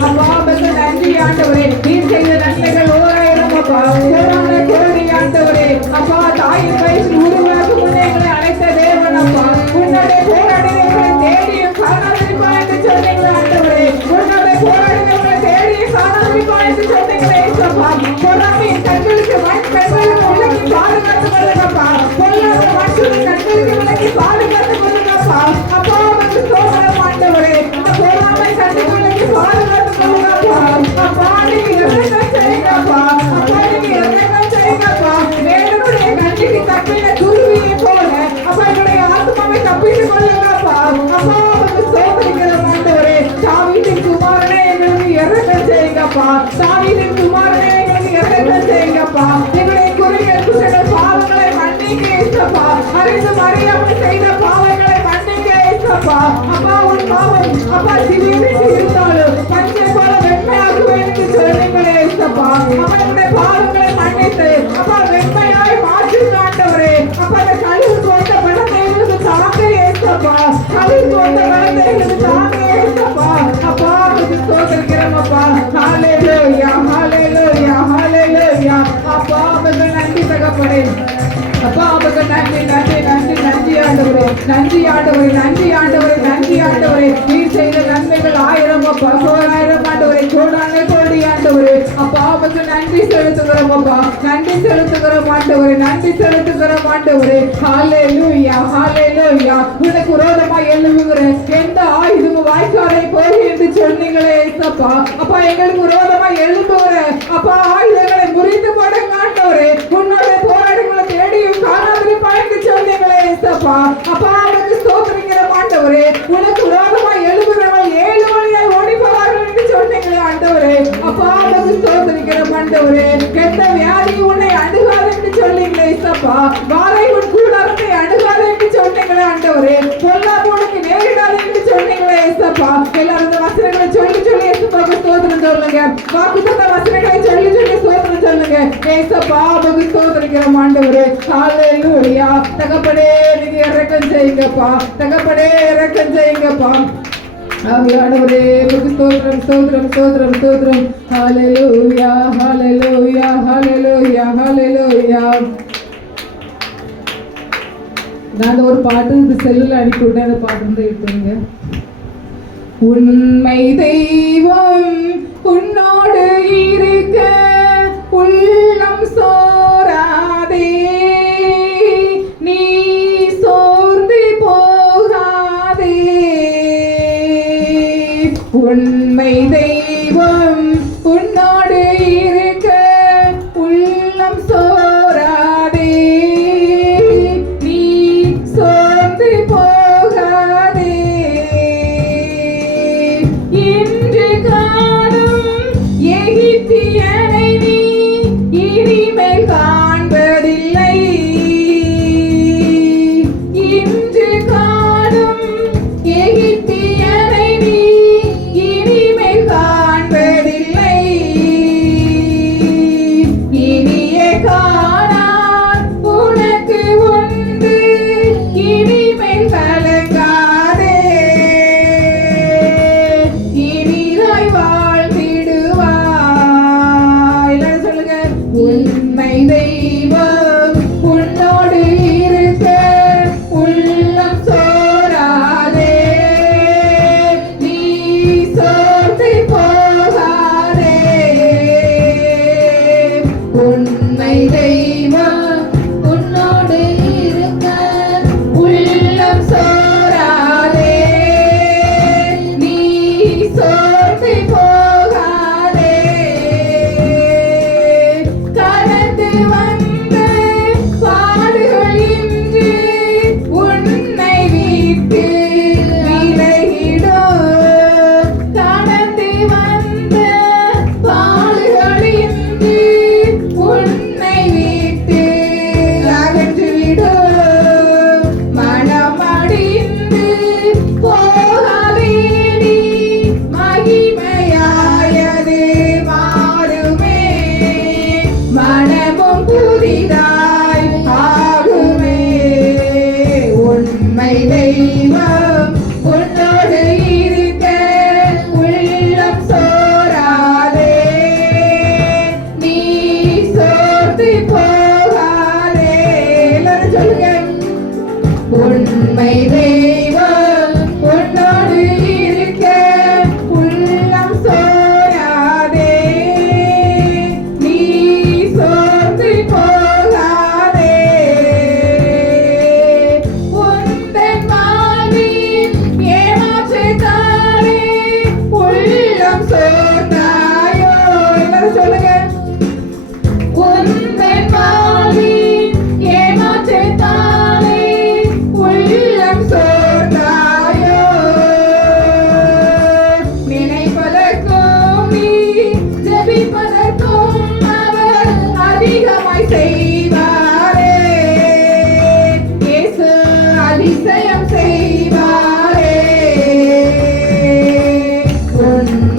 அப்பா உமக்கு நன்றி ஆண்டவரே நீர் செய்த நன்மைகள் ஓராயிரம் அப்பா கோடான கோடி ஆண்டவரே அப்பா தாயின் வயிற்றில் உருவாக்கும் முன்னே எங்களை அழைத்த தேவன் அப்பா உன்னோட போராடினவர்களை தேடியும் காணாதிருப்பா என்று சொன்னீங்களே ஆண்டவரே உன்னோட போராடினவர்களை தேடியும் காணாதிருப்பா என்று சொன்னீங்களே ஏசப்பா பொறாமையின் கண்களுக்கு மண் கண்களுக்கு விலக்கி பாதுகாத்துக் கொள்ளுங்கப்பா பொல்லாத மனுஷனின் கண்களுக்கு விலக்கி பாதுகாத்துக் கொள்ளுங்கப்பா அப்பா உமக்கு ஸ்தோத்திரம் ஆண்டவரே அந்த பொறாமை கண்களுக்கு பாதுகாத்துக் கொள்ளுங்கப்பா அப்பா நீங்க இரக்கம் செய்யுங்கப்பா அப்பா நீங்க இரக்கம் செய்யுங்கப்பா வேடனுடைய கண்ணுக்கு தப்பின குருவியை போல அப்பா என்னுடைய ஆத்மாவை தப்பித்துக் கொள்ளுங்கப்பா அப்பா உமக்கு ஸ்தோத்திரிக்கிறோம் ஆண்டவரே தாவீதின் குமாரனே எங்களுக்கு இரக்கம் செய்யுங்கப்பா தாவீதின் குமாரனே எங்களுக்கு இரக்கம் செய்யுங்கப்பா எங்களுடைய குறைகள் குற்றங்கள் பாவங்களை மன்னிங்க ஏசப்பா அறிந்து அறியாமல் செய்த பாவங்களை மன்னிங்க ஏசப்பா அப்பா உன் பாவம் அப்பா சிறியதாக இருந்தாலும் பஞ்சை போல வெண்மையாக்குவேன் என்று சொன்னீங்களே ஏசப்பா அப்பா என்னுடைய பாவங்களை மன்னித்து அப்பா வெண்மையாய் மாற்றுங்க ஆண்டவரே அப்பா அந்த கழுவுக்கு வந்த பணத்தை எங்களுக்கு தாங்க ஏசப்பா கழுவுக்கு வந்த பணத்தை எங்களுக்கு தாங்க ஏசப்பா அப்பா உமக்கு ஸ்தோத்திரிக்கிறோம் அப்பா ஹalleluya ஹalleluya ஹalleluya அப்பா உமக்கு நன்றி தகப்பனே அப்பா உமக்கு நன்றி நன்றி நன்றி நன்றி ஆண்டவரே நன்றி ஆண்டவரே நன்றி ஆண்டவரே நன்றி ஆண்டவரே நீர் செய்த நன்மைகள் 1000 அப்பா 1000 ஆண்டவரே கோடான கோடி ஆண்டவரே அப்பா உமக்கு நன்றி செலுத்துகிறோம் அப்பா நன்றி செலுத்துகிறோம் ஆண்டவரே நன்றி செலுத்துகிறோம் ஆண்டவரே ஹalleluya ஹalleluya உனக்கு விரோதமாய் எழும்புகிற எந்த ஆயுதமும் வாய்க்காலை போய் என்று சொன்னீங்களே ஏசப்பா அப்பா எங்களுக்கு விரோதமாய் எழும்புகிற அப்பா ஆயுதங்களை முறிந்து போடுங்க ஆண்டவரே உன்னோட போராட்டங்களை தேடியும் காணாதிருப்பா என்று சொன்னீங்களே ஏசப்பா அப்பா உனக்கு ஸ்தோத்திரிக்கிறோம் ஆண்டவரே உனக்கு விரோதமாய் எழும்புகிறவர்கள் 7 வழியாய் ஓடி போவார்கள் என்று சொன்னீங்களே ஆண்டவரே அப்பா உனக்கு ஸ்தோத்திரிக்கிறோம் ஆண்டவரே எந்த வியாதி உன்னை அணுகாது என்று சொன்னீங்களே ஏசப்பா வாரை உன் கூடாரத்தை அணுகாது என்று சொன்னீங்களே ஆண்டவரே பொல்லாப்பு உனக்கு நேரிடாது என்று சொன்னீங்களே ஏசப்பா எல்லாரும் இந்த வசனங்களை சொல்லி சொல்லி ஏசப்பாவுக்கு ஸ்தோத்திரம் சொல்லுங்க வாக்குத்தத்த வசனங்களை சொல்லி சொல்லி ஸ்தோத்திரம் சொல்லுங்க ஏசப்பா உமக்கு ஸ்தோத்திரிக்கிறோம் ஆண்டவரே ஹalleluya தகப்பனே நீங்க இரக்கம் செய்யுங்கப்பா தகப்பனே இரக்கம் செய்யுங்கப்பா ஆவியானவரே உமக்கு ஸ்தோத்திரம் ஸ்தோத்திரம் ஸ்தோத்திரம் ஸ்தோத்திரம் ஹalleluya ஹalleluya ஹalleluya ஹalleluya நான் ஒரு பாட்டு இந்த செல்லுல அனுப்பி விட்டேன் அந்த பாட்டு வந்து எடுத்துங்க உண்மை தெய்வம் உன்னோடு இருக்க உள்ளம் சோராதே நீ சோர்ந்து போகாதே உண்மை தெய்வம் உன்னோடு இருக்க உள்ளம் சோராதே நீ சோர்ந்து போகாதே இன்று காணும் எகிப்தியனை நீ இனிமேல் காண்பதில்லை இன்று காணும் எகிப்தியனை நீ இனிமேல் காண்பதில்லை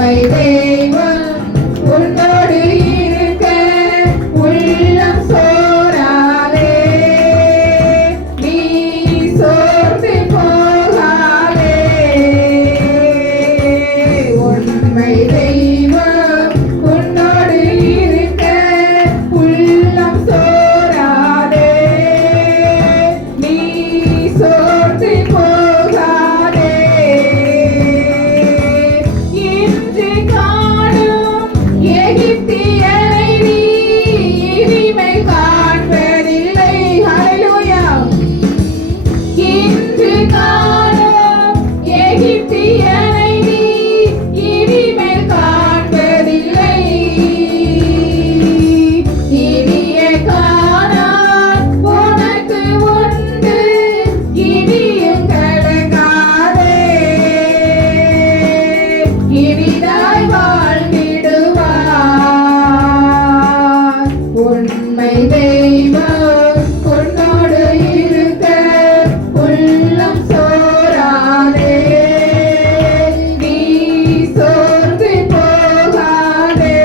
உண்மை தெய்வம் உன்னோடு இருக்க உள்ளம் சோராதே, நீ சோர்ந்து போகாதே. உண்மை தெய்வம் உன்னோடு இருக்க உள்ளம் சோராதே, நீ சோர்ந்து போகாதே. இன்று காணும் எகிப்தியரை நீ இனிமை காண்பதில்லை. ஹல்லேலூயா. இன்று காணும் எகிப்தியரை நீ இனிமை காண்பதில்லை. இனிய காணான் உனக்கு உண்டு, இனியும் கலங்காதே. இனிதாய் வாழ்ந்திடுவார். உண்மை தெய்வம் உன்னோடு இருக்க உள்ளம் சோராதே, நீ சோர்ந்து போகாதே.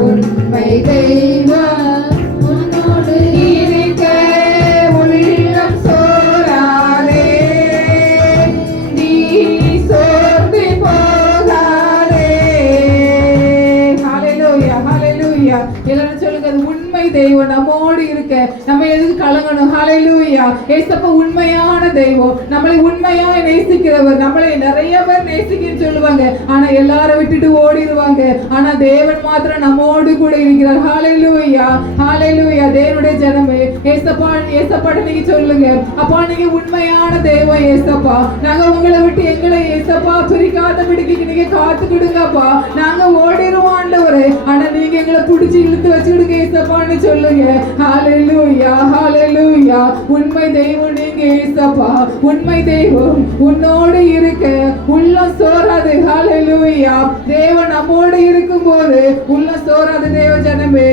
உண்மை தெய்வம் உன்னோடு இருக்க உள்ளம் சோராதே, நீ சோர்ந்து போகாதே. ஹல்லேலூயா, ஹல்லேலூயா. எல்லாரும் சொல்லுங்க, அது உண்மை தெய்வம் நம்மோடு இருக்க நம்ம எதுக்கு கலங்கணும்? ஹல்லேலூயா. ஏசப்பா உண்மையான தெய்வம், நம்மளை உண்மையாய் நேசிக்கிறவர். நம்மளை நிறைய பேர் நேசிக்கன்னு சொல்லுவாங்க, ஆனா எல்லாரும் விட்டுட்டு ஓடிடுவாங்க. ஆனா தேவன் மாத்திரம் நம்மோடு கூட இருக்கிறார். ஹல்லேலூயா, ஹல்லேலூயா. தேவனுடைய ஜனமே, ஏசப்பா ஏசப்பாட்ட நீங்க சொல்லுங்க, அப்பா நீங்க உண்மையான தெய்வம் ஏசப்பா. நாங்க உங்களை விட்டு எங்களை ஏசப்பா பிரிக்காதபடிக்கு நீங்க காத்துக்கிடுங்கப்பா. நாங்க ஓடிடுவோம் ஆண்டவரே, ஆனா நீங்க எங்களை பிடிச்சி இழுத்து வச்சுக்கிடுங்க ஏசப்பான்னு சொல்லுங்க. ஹல்லேலூயா, ஹல்லேலூயா. உண்மை தெய்வம் நீங்க ஏசப்பா. உண்மை தெய்வம் உன்னோடு இருக்க உள்ளம் சோராது. ஹல்லேலூயா. தேவன் நம்மோடு இருக்கும்போது உள்ளம் சோராது. தேவ ஜனமே,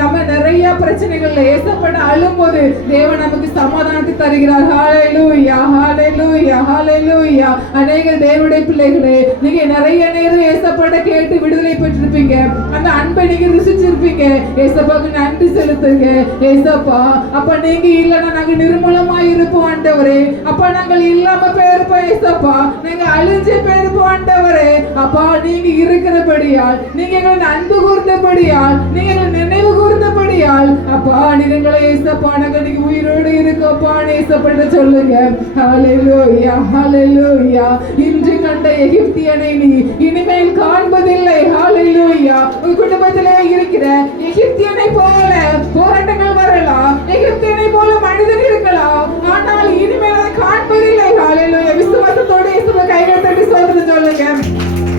நம்ம நிறைய பிரச்சனைகள்ல ஏசப்பட அழும்போது தேவன் நமக்கு சமாதானத்தை தருகிறார். ஹல்லேலூயா, ஹல்லேலூயா, ஹல்லேலூயா. அநேக தேவனுடைய பிள்ளைகளே, நீங்க நிறைய நேரம் ஏசப்பட கேட்டு விடுதலை பெற்றிருப்பீங்க. அந்த அன்பை நீங்க ருசிச்சிருப்பீங்க. ஏசப்பாக்கு நன்றி செலுத்துங்க. ஏசப்பா, அப்ப நீங்க இல்லைன்னா நாங்க நிர்மூலமாய் இருப்போம் ஆண்டவரே. அப்பா நாங்கள் இல்லாம போயிருப்போம் ஏசப்பா. நாங்க அழிஞ்சு போயிருப்போம் ஆண்டவரே. அப்பா நீங்க இருக்கிறபடியால், நீங்க எங்களை அன்பு கூர்ந்தபடியால், நீங்க எங்களை நினைவு கூர்ந்தபடியால், அப்பா நீங்களை ஏசப்பா நாங்க நீங்க உயிரோடு இருக்கோப்பா ஏசப்பட சொல்லுங்க. ஹல்லேலூயா, ஹல்லேலூயா. இன்று கண்ட எகிப்தியனை நீ இனிமேல் காண்பதில்லை. ஹல்லேலூயா. உங்க குடும்பத்திலே இருக்கிற எகிப்தியனை போல போராட்டங்கள் வரலாம், எகிப்தியனை போல மனிதன் இருக்கலாம், ஆனால் இனிமேல் அதை காண்பதில்லை. ஹல்லேலூயா. விசுவாசத்தோட இயேசுவை கைகள் தட்டி சோதனை சொல்லுங்க.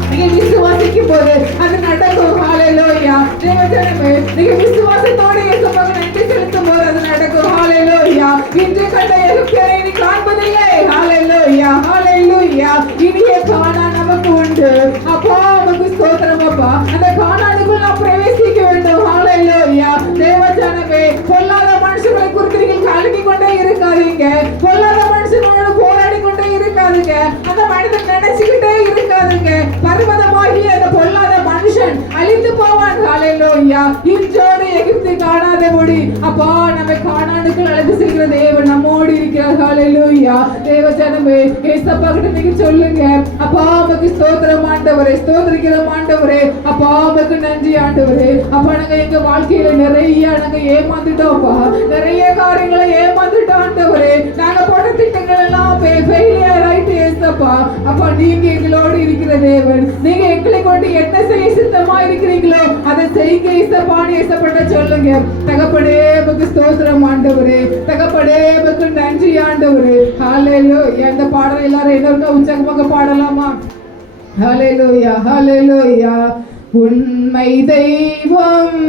நீங்க விசுவாசிக்கும் போது அது நடக்கும். ஹல்லேலூயா. தேவஜனமே, நீங்க விசுவாசத்தோட இயேசுவுக்கு நன்றி செலுத்தும் போது அது நடக்கும். ஹல்லேலூயா. இன்று கண்ட எகிப்தியனை நீ காண்பதில்லை. ஹல்லேலூயா, ஹல்லேலூயா. இனிய கானான் நமக்கு உண்டு. அப்பா நமக்கு ஸ்தோத்திரம் அப்பா. அந்த கானானுக்குள் நாம் பிரவேசிக்க வேண்டும். ஹல்லேலூயா. தேவஜனமே, பொல்லாத மனுஷர்களை குறித்து நீங்கள் கலங்கி கொண்டே இருக்காதீங்க. பொல்லாத மனுஷங்களோட போராடி கொண்டே இருக்காதீங்க. அந்த மனிதன் நினைச்சுக்கிட்டே இருக்காதீங்க. பர்வதமாகிய அந்த பொல்லாத மனுஷன் அழிந்து போவான். ஹல்லேலூயா. இன்றோடு எகிப்தை காணாதபடி அப்பா நம்மை கானானுக்குள் அழைத்து செல்கிற தேவன் நம்மோடு இருக்கிறார். ஹல்லேலூயா. தேவ ஜனமே, ஏசப்பா கிட்ட நீங்க சொல்லுங்க, அப்பா உமக்கு ஸ்தோத்திரம் ஆண்டவரே, ஸ்தோத்திரிக்கிறோம் ஆண்டவரே. அப்பா உமக்கு நன்றி ஆண்டவரே. அப்பா நாங்க எங்க வாழ்க்கையில நிறைய நாங்க ஏமாந்துட்டோம்ப்பா. நிறைய காரியங்களை ஏமாந்துட்டோம் ஆண்டவரே. நாங்க போட்ட திட்டங்கள் எல்லாம் ஃபெயிலியர் ஆயிட்டு ஏசப்பா. அப்பா நீங்க எங்களோடு இருக்கிற தேவன். நீங்க எங்களை கொண்டு என்ன செய்ய சித்தமா இருக்கிறீங்களோ அதை செய்யுங்க ஏசப்பான்னு ஏசப்பட்ட சொல்லுங்க. தகப்பனே உமக்கு ஸ்தோத்திரம் ஆண்டவரே. தகப்பனே உமக்கு நன்றி ஆண்டவரே. ஹல்லேலூயா. இந்த பாடல் எல்லாரும் எல்லாருக்கும் உற்சாகமாக பாடலாமா? ஹல்லேலூயா, ஹல்லேலூயா. உண்மை தெய்வம்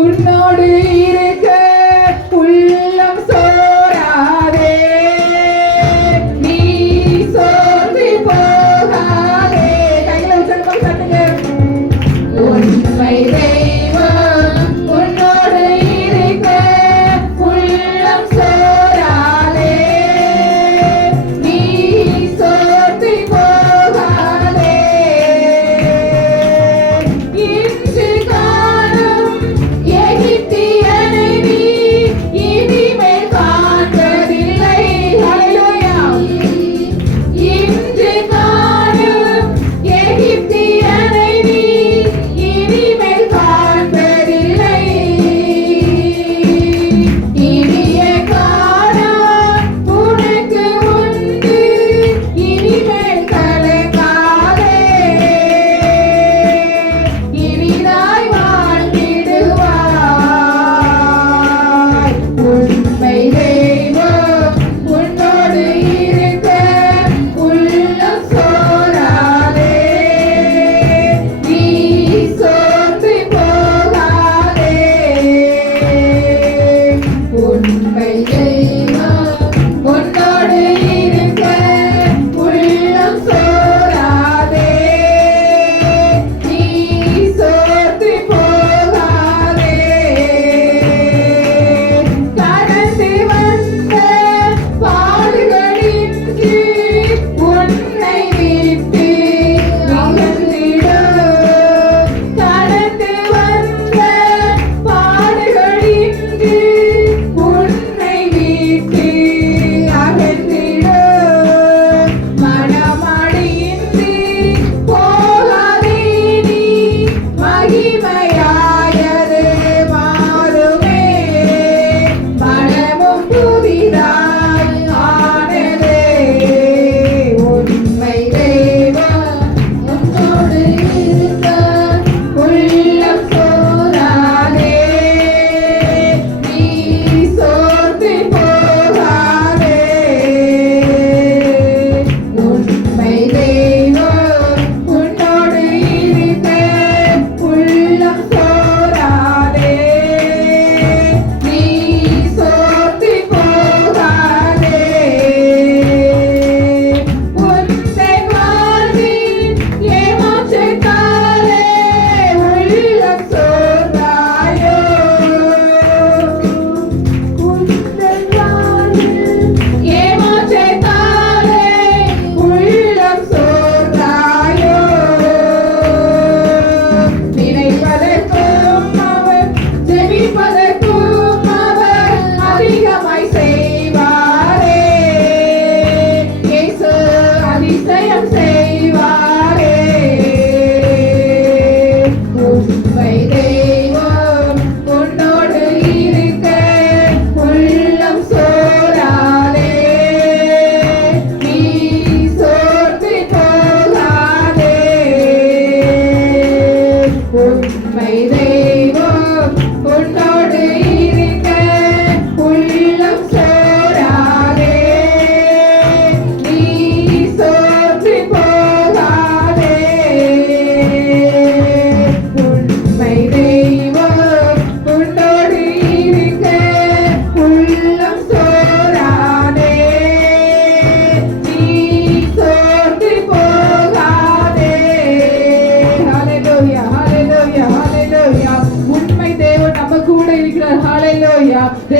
உன்னோடு இருக்க உள்ளம் சோராதே, நீ சோர்ந்து போகாதே. கையில உற்சாகமாக தட்டுங்க. உண்மை தெய்வம் உன்னோடு இருக்க உள்ளம் சோராதே, நீ சோர்ந்து போகாதே.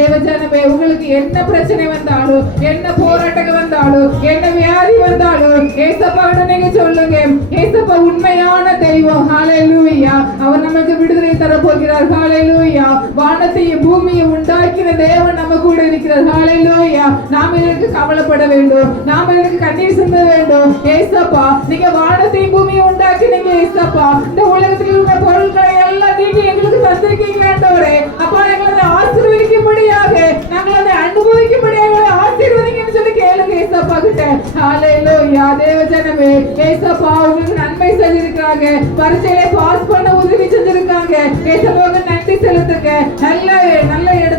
தேவஜனமே, உங்களுக்கு என்ன பிரச்சனை வந்தாலும், என்ன போராட்டம் வந்தாலும், என்ன வியாதி வந்தாலும் ஏசப்பா நீங்க சொல்லுங்க. ஏசப்பா உண்மையான தெய்வம். ஹalleluya. அவர் நமக்கு விடுதலை தர போகிறார். ஹalleluya. வானத்தையும் பூமியையும் உண்டாக்கின தேவன் நம்ம கூட இருக்கிறார். ஹalleluya. நாம் இதற்கு கவலைப்பட வேண்டும், நாம் இதற்கு கண்ணீர் சிந்த வேண்டும். ஏசப்பா நீங்க வானத்தையும் பூமியை உண்டாக்கினீங்க. ஏசப்பா இந்த உலகத்தில் உள்ள பொருட்களை எல்லாம் நீங்க எங்களுக்கு தந்திருக்கீங்க ஆண்டவரே. அப்பா எங்களை ஆசீர்வதிக்கும்படியாக, நாங்கள் அதை அனுபவிக்கும்படியாக ஆசீர்வதிங்கன்னு சொல்லி கேளுங்க ஏசப்பா கிட்ட. ஹalleluya. தேவஜனமே, ஏசப்பா உங்களுக்கு நன்மை செஞ்சிருக்காங்க, பரீட்சையில பாஸ் பண்ண உதவி செஞ்சிருக்காங்க. ஏசப்பாவுக்கு நன்றி செலுத்துங்க.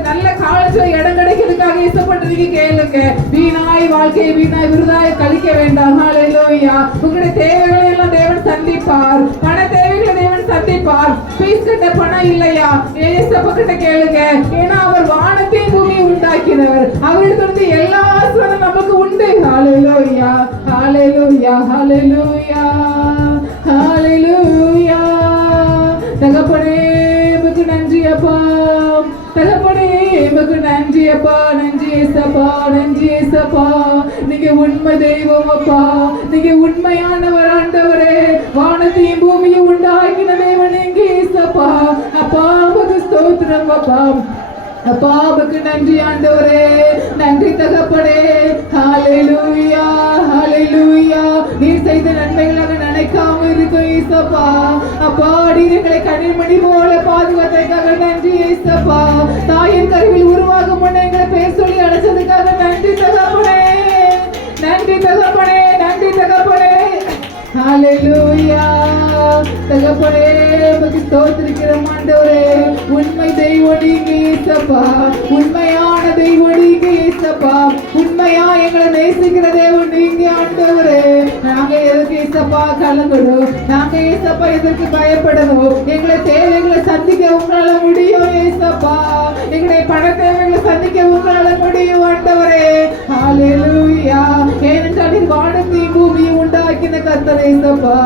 நல்ல காலேஜ்ல இடம் கிடைக்கிறதுக்காக ஏசப்பட்டு நீங்க கேளுங்க. வீணாய் வாழ்க்கையை வீணாய் விருதாய் கழிக்க வேண்டாம். ஹalleluya. உங்களுடைய தேவைகளை எல்லாம் தேவன் சந்திப்பார். பண தேவைகளை தேவன் சந்திப்பார். ஃபீஸ் கட்ட பணம் இல்லையா, ஏசப்பா கிட்ட கேளுங்க. ஏன்னா அவர் வானத்தையும் பூமியை உண்டாக்கினவர். அவரிடத்திலிருந்து எல்லா ஆசீர்வாதம் நமக்கு உண்டு. ஹalleluya. ஹalleluya. ஹalleluya. ஹalleluya. தகப்பனே உமக்கு நன்றி அப்பா. தகப்பனே உமக்கு நன்றி அப்பா. நன்றி ஏசப்பா. நன்றி ஏசப்பா. நீங்க உண்மை தெய்வம் அப்பா. நீங்க உண்மையானவர் ஆண்டவரே. வானத்தையும் பூமியை உண்டாக்கின தேவன் நீங்க ஏசப்பா. அப்பா உமக்கு ஸ்தோத்திரம் அப்பா. அப்பா உமக்கு நன்றி ஆண்டவரே. நன்றி தகப்பனே. ஹalleluya. ஹalleluya. நீர் செய்த நன்மைகளாக நினைக்காம இருக்கும் ஏசப்பா. அப்பா நீர் எங்களை கண்ணின் மணி போல பாதுகாத்ததுக்காக நன்றி ஏசப்பா. தாயின் கருவில் உருவாகும் முன்னே எங்களை பேர் சொல்லி அழைச்சதுக்காக நன்றி தகப்பனே. நன்றி தகப்பனே. நன்றி தகப்பனே. ஹalleluya. தகப்பனே உமக்கு ஸ்தோத்திரிக்கிறோம் ஆண்டவரே. உண்மை தெய்வம் நீங்க ஏசப்பா. உண்மையான தெய்வம் நீங்க ஏசப்பா. உண்மையா எங்களை நேசிக்கிற தேவன் நீங்க ஆண்டவரே. நாங்க எதற்கு ஏசப்பா கலங்கணும், நாங்க ஏசப்பா எதற்கு பயப்படணும். எங்களை தேவைகளை சந்திக்க உங்களால முடியும் ஏசப்பா. எங்களுடைய பண தேவைகளை சந்திக்க உங்களால முடியும் ஆண்டவரே. ஹalleluya. ஏனென்றால் நீர் வானத்தையும் பூமியை உண்டாக்கின கர்த்தர் ஏசப்பா.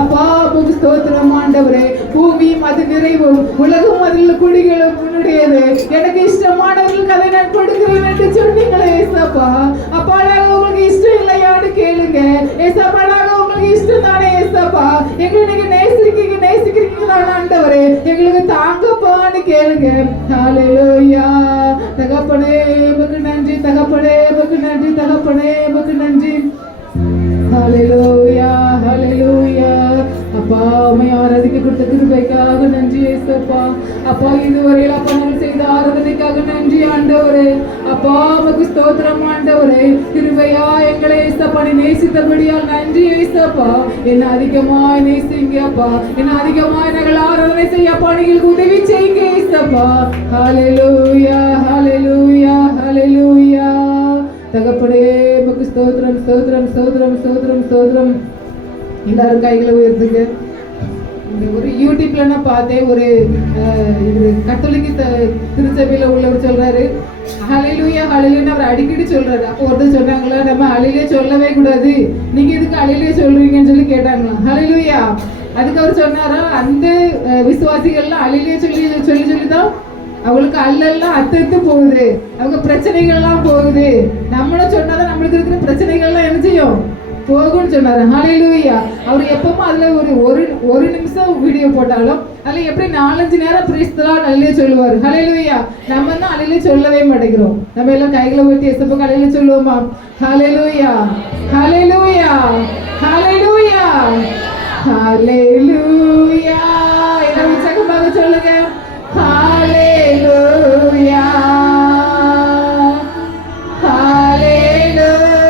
அப்பா உமக்கு ஸ்தோத்திரம் ஆண்டவரே. பூமியும் அது நிறைவும் உலகம் அதில் குடிகளும் உன்னுடையது. எனக்கு இஷ்டமானவர்களுக்கு அதை நான் கொடுக்கிறேன் என்று சொன்னீங்களே ஏசப்பா. அப்பா நாங்க உங்களுக்கு இஷ்டம் இல்லையான்னு கேளுங்க ஏசப்பா. நாங்க உங்களுக்கு இஷ்டம் தானே ஏசப்பா. எங்களை நீங்க நேசிக்கிறீங்க தானே ஆண்டவரே. எங்களுக்கு தாங்கப்பான்னு கேளுங்க. ஹalleluya. தகப்பனே உமக்கு நன்றி. தகப்பனே உமக்கு நன்றி. தகப்பனே உமக்கு நன்றி. ஹalleluya. ஹalleluya. அப்பா உம்மை ஆராதிக்க கொடுத்த கிருபைக்காக நன்றி ஏசப்பா. அப்பா இதுவரையில் அப்பா நாங்கள் செய்த ஆராதனைக்காக நன்றி ஆண்டவரே. அப்பா உமக்கு ஸ்தோத்திரம் ஆண்டவரே. கிருபையா எங்களை ஏசப்பா நீ நேசித்தபடியால் நன்றி ஏசப்பா. என்ன அதிகமாய் நேசிங்க அப்பா. என்ன அதிகமாய் நாங்கள் ஆராதனை செய்ய அப்பா நீங்கள் உதவி செய்யுங்க ஏசப்பா. ஹalleluya. ஹalleluya. ஹalleluya. தகப்பனே உமக்கு ஸ்தோத்திரம். ஸ்தோத்திரம். ஸ்தோத்திரம். ஸ்தோத்திரம். ஸ்தோத்திரம். எல்லாரும் கைகளை உயர்த்துங்க. ஒரு யூடியூப்ல நான் பார்த்தேன். ஒரு கத்தோலிக்க திருச்சபையில உள்ளவர் சொல்றாரு ஹalleluya ஹalleluya. அவர் அடிக்கடி சொல்றாரு. அப்போ ஒருத்தர் சொன்னாங்களா, நம்ம ஹalleluya சொல்லவே கூடாது, நீங்க எதுக்கு ஹalleluya சொல்றீங்கன்னு சொல்லி கேட்டாங்களாம். ஹalleluya. அதுக்கு அவர் சொன்னாரா, அந்த விசுவாசிகள்லாம் ஹalleluya சொல்லி தான் அவங்களுக்கு அல்லெல்லாம் அத்து போகுது, அவங்க பிரச்சனைகள்லாம் போகுது. நம்மளும் சொன்னாதான் நம்மளுக்கு இருக்கிற பிரச்சனைகள்லாம் என்ன செய்யும், போகும்னு சொன்னாரு. ஹalleluya. அவர் எப்பவுமே அதுல ஒரு நிமிஷம் வீடியோ போட்டாலும் அதுல எப்படி 4-5 நேரம் பிரைஸ்தலாம் ஹalleluya சொல்லுவாரு. ஹalleluya. நம்ம தான் ஹalleluya சொல்லவே மாட்டேங்கிறோம். நம்ம எல்லாம் கைகளை ஊத்தி எசப்பா ஹalleluya சொல்லுவோமா? ஹalleluya. ஹalleluya. ஹalleluya. ஹalleluya. என்ன உற்சாகமாக சொல்லுங்க. ஹalleluya. Hallelujah.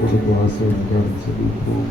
கொடுத்து ஆசீர்வதிக்க ஜெபிப்போம்.